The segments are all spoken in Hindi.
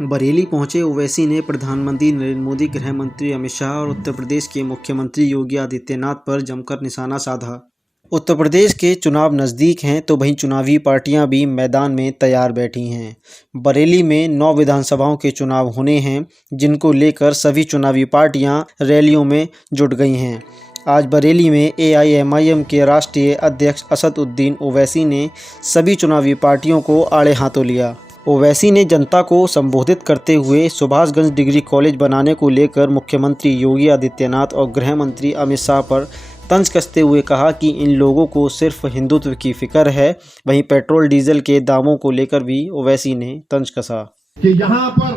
बरेली पहुंचे ओवैसी ने प्रधानमंत्री नरेंद्र मोदी, गृह मंत्री अमित शाह और उत्तर प्रदेश के मुख्यमंत्री योगी आदित्यनाथ पर जमकर निशाना साधा। उत्तर प्रदेश के चुनाव नज़दीक हैं तो वहीं चुनावी पार्टियां भी मैदान में तैयार बैठी हैं। बरेली में 9 विधानसभाओं के चुनाव होने हैं, जिनको लेकर सभी चुनावी पार्टियां रैलियों में जुट गई हैं। आज बरेली में AIMIM के राष्ट्रीय अध्यक्ष असदुद्दीन ओवैसी ने सभी चुनावी पार्टियों को आड़े हाथों लिया। ओवैसी ने जनता को संबोधित करते हुए सुभाषगंज डिग्री कॉलेज बनाने को लेकर मुख्यमंत्री योगी आदित्यनाथ और गृह मंत्री अमित शाह पर तंज कसते हुए कहा कि इन लोगों को सिर्फ हिंदुत्व की फिक्र है। वहीं पेट्रोल डीजल के दामों को लेकर भी ओवैसी ने तंज कसा कि यहाँ पर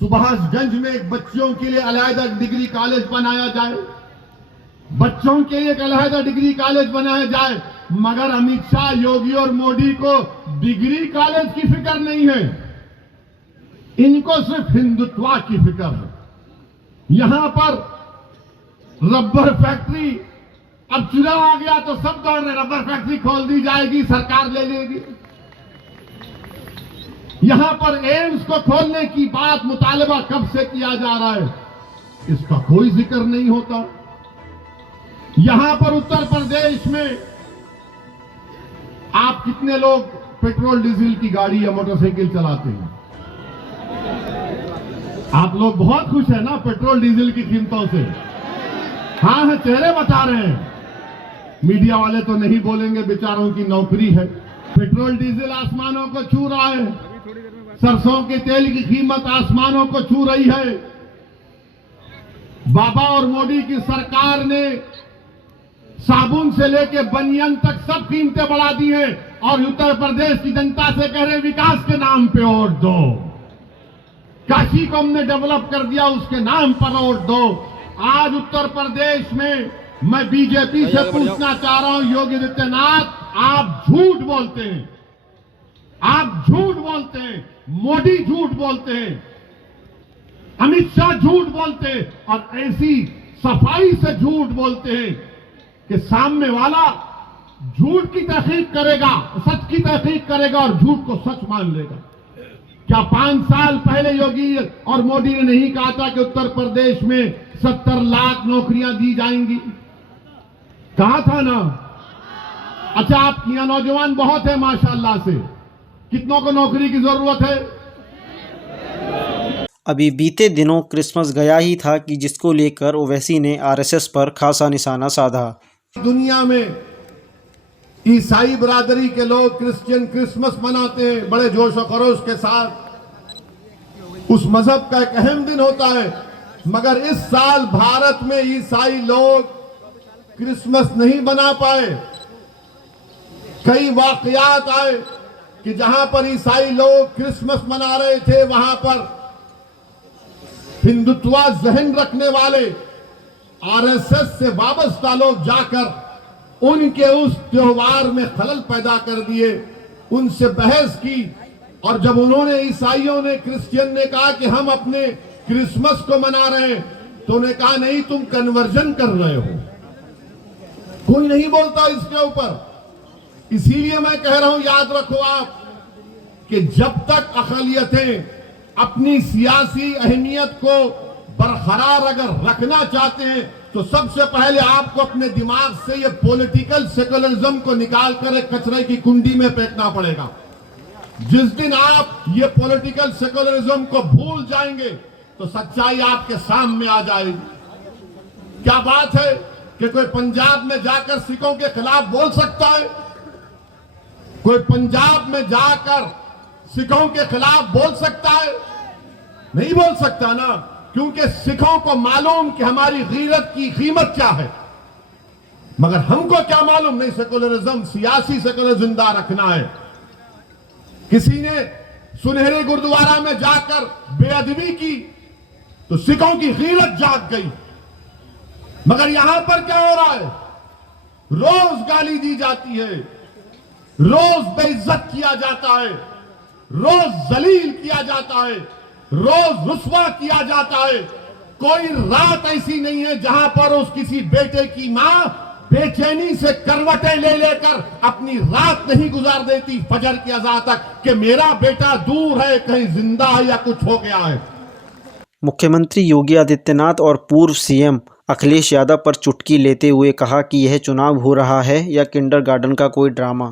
सुभाषगंज में एक बच्चों के लिए अलहदा डिग्री कॉलेज बनाया जाए, बच्चों के लिए एक अलहदा डिग्री कॉलेज बनाया जाए, मगर अमित शाह, योगी और मोदी को डिग्री कॉलेज की फिक्र नहीं है, इनको सिर्फ हिंदुत्व की फिक्र है। यहां पर रबर फैक्ट्री, अब चुनाव आ गया तो सब दौड़ रहे, रबर फैक्ट्री खोल दी जाएगी, सरकार ले लेगी। यहां पर एम्स को खोलने की बात, मुतालबा कब से किया जा रहा है, इसका कोई जिक्र नहीं होता। यहां पर उत्तर प्रदेश में आप कितने लोग पेट्रोल डीजल की गाड़ी या मोटरसाइकिल चलाते हैं? आप लोग बहुत खुश है ना पेट्रोल डीजल की कीमतों से? हाँ, चेहरे बता रहे हैं। मीडिया वाले तो नहीं बोलेंगे, बेचारों की नौकरी है। पेट्रोल डीजल आसमानों को छू रहा है, सरसों के तेल की कीमत आसमानों को छू रही है। बाबा और मोदी की सरकार ने साबुन से लेके बनियान तक सब कीमतें बढ़ा दी हैं और उत्तर प्रदेश की जनता से कह रहे विकास के नाम पे वोट दो। काशी को हमने डेवलप कर दिया, उसके नाम पर वोट दो। आज उत्तर प्रदेश में मैं बीजेपी से पूछना चाह रहा हूं, योगी आदित्यनाथ, आप झूठ बोलते हैं, आप झूठ बोलते हैं, मोदी झूठ बोलते हैं, अमित शाह झूठ बोलते हैं और ऐसी सफाई से झूठ बोलते हैं कि सामने वाला झूठ की तहकीक करेगा, सच की तहकीक करेगा और झूठ को सच मान लेगा। क्या 5 साल पहले योगी और मोदी ने नहीं कहा था कि उत्तर प्रदेश में 70 लाख नौकरियां दी जाएंगी? कहा था ना? अच्छा, आपके यहां नौजवान बहुत है माशाल्लाह से, कितनों को नौकरी की जरूरत है? अभी बीते दिनों क्रिसमस गया ही था कि जिसको लेकर ओवैसी ने RSS पर खासा निशाना साधा। दुनिया में ईसाई बरादरी के लोग क्रिश्चियन क्रिसमस मनाते हैं बड़े जोश और खरोश के साथ, उस मजहब का एक अहम दिन होता है, मगर इस साल भारत में ईसाई लोग क्रिसमस नहीं मना पाए। कई वाकयात आए कि जहां पर ईसाई लोग क्रिसमस मना रहे थे, वहां पर हिंदुत्व जहन रखने वाले RSS से वाबस्ता लोग जाकर उनके उस त्योहार में खलल पैदा कर दिए, उनसे बहस की। और जब उन्होंने, ईसाइयों ने, क्रिश्चियन ने कहा कि हम अपने क्रिसमस को मना रहे हैं, तो उन्होंने कहा नहीं, तुम कन्वर्जन कर रहे हो। कोई नहीं बोलता इसके ऊपर। इसीलिए मैं कह रहा हूं, याद रखो आप कि जब तक अक़लियतें अपनी सियासी अहमियत को बरकरार अगर रखना चाहते हैं, तो सबसे पहले आपको अपने दिमाग से ये पॉलिटिकल सेकुलरिज्म को निकालकर एक कचरे की कुंडी में फेंकना पड़ेगा। जिस दिन आप ये पॉलिटिकल सेकुलरिज्म को भूल जाएंगे तो सच्चाई आपके सामने आ जाएगी। क्या बात है कि कोई पंजाब में जाकर सिखों के खिलाफ बोल सकता है? कोई पंजाब में जाकर सिखों के खिलाफ बोल सकता है? नहीं बोल सकता ना, क्योंकि सिखों को मालूम कि हमारी गीरत की कीमत क्या है। मगर हमको क्या मालूम? नहीं, सेकुलरिज्म, सियासी सेकुलर जिंदा रखना है। किसी ने सुनहरे गुरुद्वारा में जाकर बेअदबी की तो सिखों की गीरत जाग गई। मगर यहां पर क्या हो रहा है? रोज गाली दी जाती है, रोज बेइज्जत किया जाता है, रोज जलील किया जाता है, रोज रुस्वा किया जाता है। कोई रात ऐसी नहीं है जहां पर उस किसी बेटे की मां बेचैनी से करवटें ले लेकर अपनी रात नहीं गुजार देती फजर की अज़ां तक कि मेरा बेटा दूर है, कहीं जिंदा है या कुछ हो गया है। मुख्यमंत्री योगी आदित्यनाथ और पूर्व सीएम अखिलेश यादव पर चुटकी लेते हुए कहा कि यह चुनाव हो रहा है या किंडरगार्टन का कोई ड्रामा।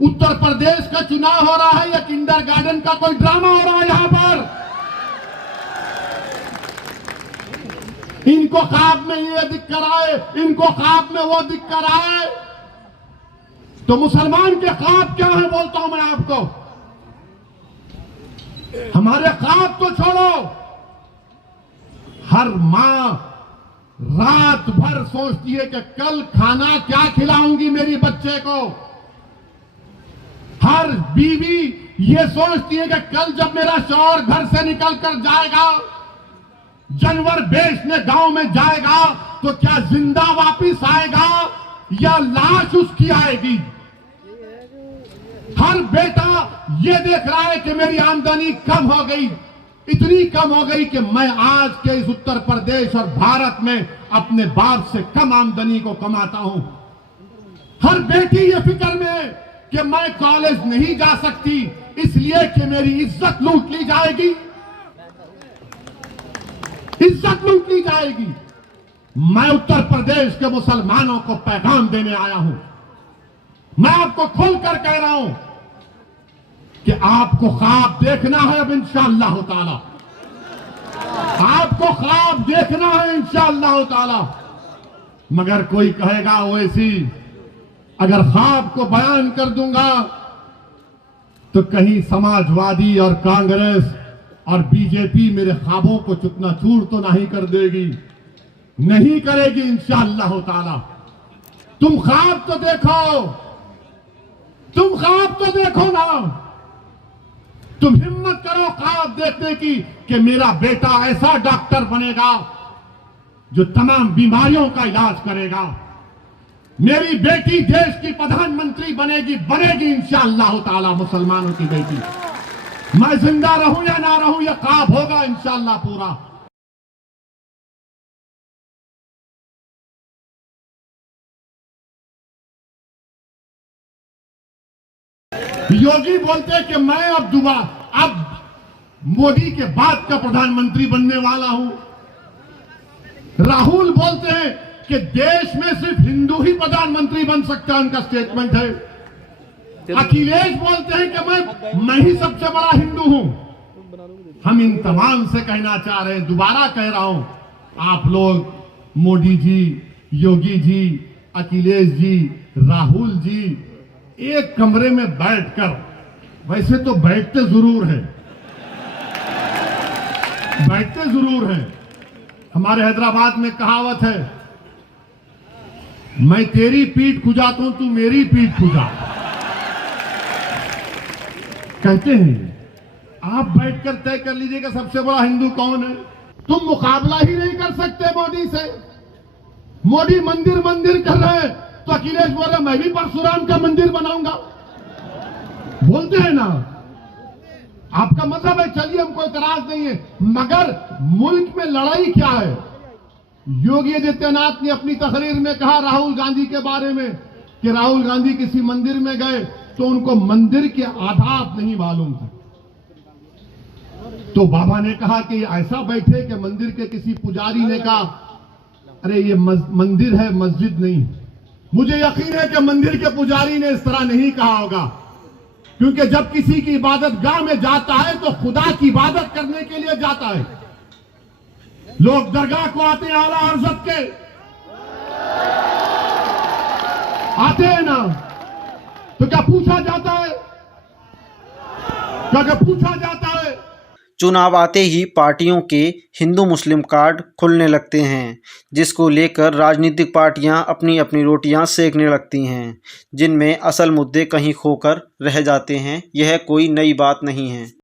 उत्तर प्रदेश का चुनाव हो रहा है या किंडरगार्टन का कोई ड्रामा हो रहा है? यहां पर इनको ख्वाब में ये दिख कर आए, इनको ख्वाब में वो दिख कर आए, तो मुसलमान के ख्वाब क्या है बोलता हूं मैं आपको। हमारे ख्वाब तो छोड़ो, हर मां रात भर सोचती है कि कल खाना क्या खिलाऊंगी मेरी बच्चे को। हर बीवी ये सोचती है कि कल जब मेरा शौहर घर से निकल कर जाएगा, जानवर बेचने गांव में जाएगा, तो क्या जिंदा वापिस आएगा या लाश उसकी आएगी। हर बेटा ये देख रहा है कि मेरी आमदनी कम हो गई, इतनी कम हो गई कि मैं आज के इस उत्तर प्रदेश और भारत में अपने बाप से कम आमदनी को कमाता हूं। हर बेटी ये फिक्र में है कि मैं कॉलेज नहीं जा सकती इसलिए कि मेरी इज्जत लूट ली जाएगी, इज्जत लूट ली जाएगी। मैं उत्तर प्रदेश के मुसलमानों को पैगाम देने आया हूं। मैं आपको खुलकर कह रहा हूं कि आपको ख्वाब देखना है अब इंशाअल्लाह ताला, आपको ख्वाब देखना है इंशाअल्लाह ताला। मगर कोई कहेगा वैसी अगर ख्वाब को बयान कर दूंगा तो कहीं समाजवादी और कांग्रेस और बीजेपी मेरे ख्वाबों को चूर तो नहीं कर देगी। नहीं करेगी इंशाअल्लाह ताला। तुम ख्वाब तो देखो, तुम ख्वाब तो देखो ना। तुम हिम्मत करो ख्वाब देखने की कि मेरा बेटा ऐसा डॉक्टर बनेगा जो तमाम बीमारियों का इलाज करेगा। मेरी बेटी देश की प्रधानमंत्री बनेगी इंशाअल्लाह ताला। मुसलमानों की बेटी, मैं जिंदा रहूं या ना रहूं, यह ख्वाब होगा इंशाअल्लाह पूरा। योगी बोलते कि मैं अब मोदी के बाद का प्रधानमंत्री बनने वाला हूं। राहुल बोलते हैं कि देश में सिर्फ हिंदू ही प्रधानमंत्री बन सकता है, उनका स्टेटमेंट है। अखिलेश बोलते हैं कि मैं ही सबसे बड़ा हिंदू हूं। हम इन तमाम से कहना चाह रहे हैं, दोबारा कह रहा हूं, आप लोग मोदी जी, योगी जी, अखिलेश जी, राहुल जी एक कमरे में बैठकर, वैसे तो बैठते जरूर हैं, बैठते जरूर हैं। हमारे हैदराबाद में कहावत है, मैं तेरी पीठ खुजाता हूं, तू मेरी पीठ खुजा। कहते हैं आप बैठकर तय कर लीजिएगा सबसे बड़ा हिंदू कौन है। तुम मुकाबला ही नहीं कर सकते मोदी से। मोदी मंदिर कर रहे हैं तो अखिलेश बोल रहे मैं भी परशुराम का मंदिर बनाऊंगा। बोलते हैं ना, आपका मजहब है, चलिए हमको इतराज नहीं है, मगर मुल्क में लड़ाई क्या है। योगी आदित्यनाथ ने अपनी तकरीर में कहा राहुल गांधी के बारे में कि राहुल गांधी किसी मंदिर में गए तो उनको मंदिर के आदाब नहीं मालूम थे। तो बाबा ने कहा कि ऐसा बैठे कि मंदिर के किसी पुजारी ने कहा अरे ये मंदिर है, मस्जिद नहीं। मुझे यकीन है कि मंदिर के पुजारी ने इस तरह नहीं कहा होगा, क्योंकि जब किसी की इबादत गाह में जाता है तो खुदा की इबादत करने के लिए जाता है। लोग दरगाह को आते हैं आला हज़रत के, आते हैं ना, तो क्या पूछा जाता है? क्या पूछा जाता है? चुनाव आते ही पार्टियों के हिंदू मुस्लिम कार्ड खुलने लगते हैं, जिसको लेकर राजनीतिक पार्टियां अपनी अपनी रोटियां सेकने लगती हैं, जिनमें असल मुद्दे कहीं खोकर रह जाते हैं। यह कोई नई बात नहीं है।